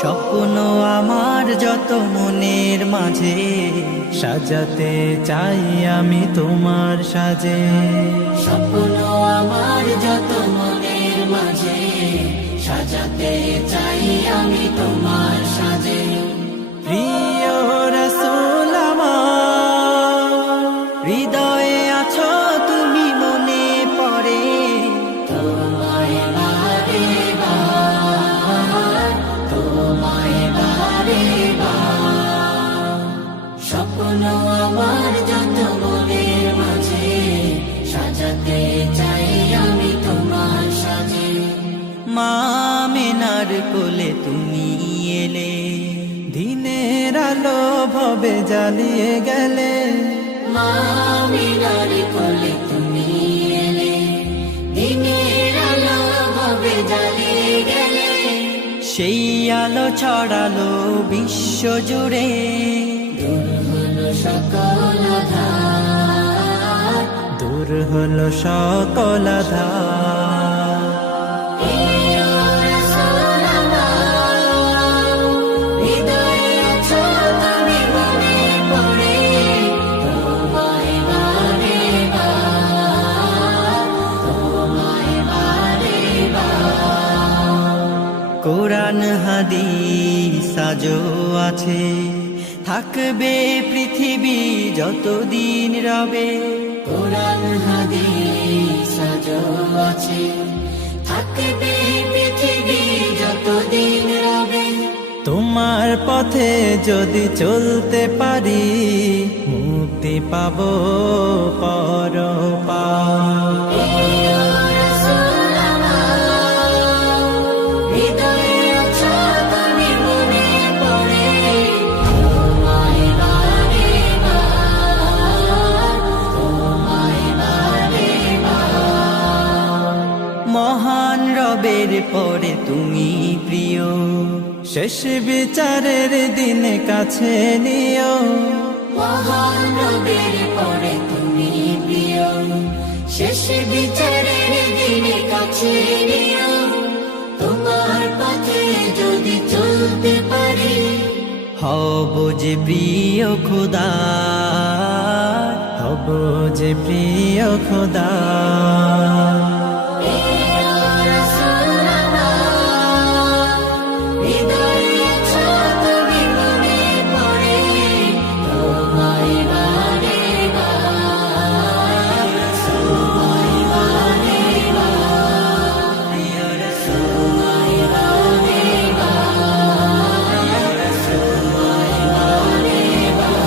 স্বপ্ন আমার যত মনের মাঝে, সাজাতে চাই আমি তোমার সাজে। স্বপ্ন আমার যত মনের মাঝে, সাজাতে চাই আমি তোমার সাজে। প্রিয় রাসূল আমার, হৃদয়ে আছো তুমি, মনে পড়ে তোমায় বারে বার, তোমায় বারে বার। স্বপ্ন আমার যত মনের মাঝে, সাজাতে চাই আমি তোমার সাজে। মা আমিনার কোলে তুমি এলে, দিনের আলো ভবে জ্বালিয়ে গেলে। মা আমিনার কোলে তুমি এলে, দিনের আলো ভাবে জ্বালিয়ে গেলে। সেই আলো ছড়ালো বিশ্ব জুড়ে, দূর হলো সকল আঁধার, দূর হলো সকল আঁধার। প্রিয় রাসূল আমার, হৃদয়ে আছো তুমি, মনে পড়ে তোমায় বারে বার, তোমায় বারে বার। কোরআন হাদিস আজও আছে, থাকবে পৃথিবী যতদিন রবে। কোরআন হাদিস আজও আছে, থাকবে পৃথিবী যতদিন রবে। তোমার পথে যদি চলতে পারি, মুক্তি পাবো পরপার। প্রিয় রাসূল আমার, হৃদয়ে আছো তুমি, মনে পড়ে তোমায় বারে বার, তোমায় বারে বার। মহান রবের পরে তুমি প্রিয়, শেষ বিচারের দিনে কাছে নিও। মহান রবের পরে তুমি প্রিয়, শেষ বিচারের দিনে কাছে নিও। তোমার পথে যদি চলতে পারি, হব যে প্রিয় খোদা, হব যে প্রিয় খোদা। প্রিয় রাসূল আমার, হৃদয়ে আছো তুমি, মনে পড়ে তোমায় বারে বার, তোমায় বারে বার। প্রিয় রাসূল, তোমায় বারে বার, তোমায় বারে বার।